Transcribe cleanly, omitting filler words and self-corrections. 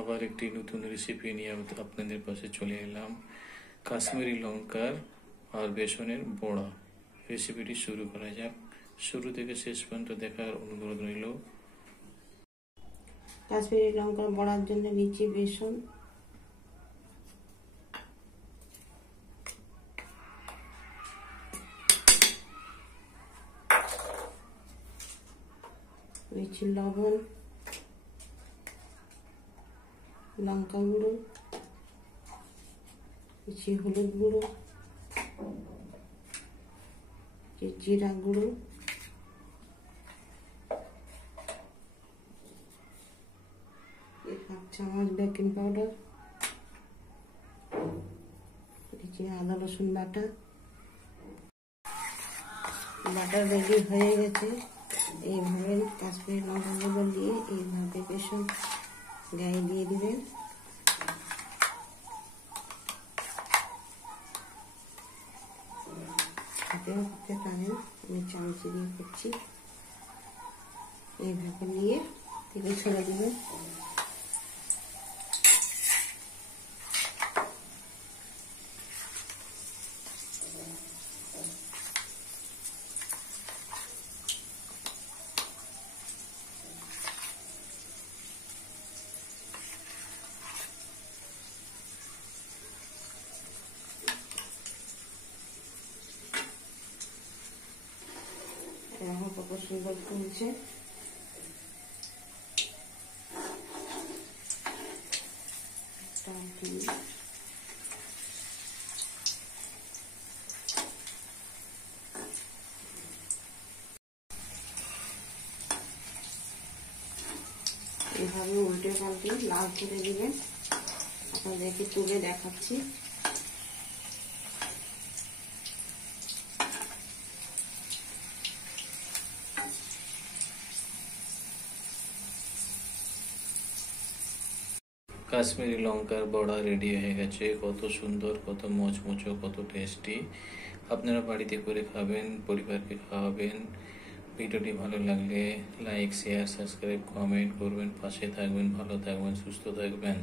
আবার একটি নতুন রেসিপি নিয়ে আপনাদের পাশে চলে এলাম। কাশ্মীরি লঙ্কার আর বেসনের বড়া রেসিপিটি শুরু করা যাক। শুরু থেকে শেষ পর্যন্ত দেখার অনুরোধ রইল। কাশ্মীরি লঙ্কার বড়ার জন্য নিচ্ছি বেসন, নিচ্ছি লবণ, লঙ্কা গুঁড়ো, নিচ্ছি হলুদ গুঁড়ো, জিরা গুঁড়ো, হাফ চামচ বেকিং পাউডার, নিচ্ছি আদা রসুন বাটা। বাটার রেডি হয়ে গেছে। এইভাবে কাশ্মীরি লঙ্কাগুলো দিয়ে এইভাবে বেসন গায়ে দিয়ে দিবেন। হাতেও করতে পারেন, আমি চামচে দিয়ে করছি। এইভাবে নিয়ে তেলে ছেড়ে দেবেন। এখন কত সুন্দর ফুলছে। এইভাবে উল্টে পাল্টে লাল করে দিবেন। আপনাদেরকে তুলে দেখাচ্ছি। কাশ্মীরি লঙ্কার বড়া রেডি হয়ে গেছে। কত সুন্দর, কত মচমচো, কত টেস্টি। আপনারা বাড়িতে করে খাবেন, পরিবারকে খাওয়াবেন। ভিডিওটি ভালো লাগলে লাইক, শেয়ার, সাবস্ক্রাইব, কমেন্ট করবেন। পাশে থাকবেন, ভালো থাকবেন, সুস্থ থাকবেন।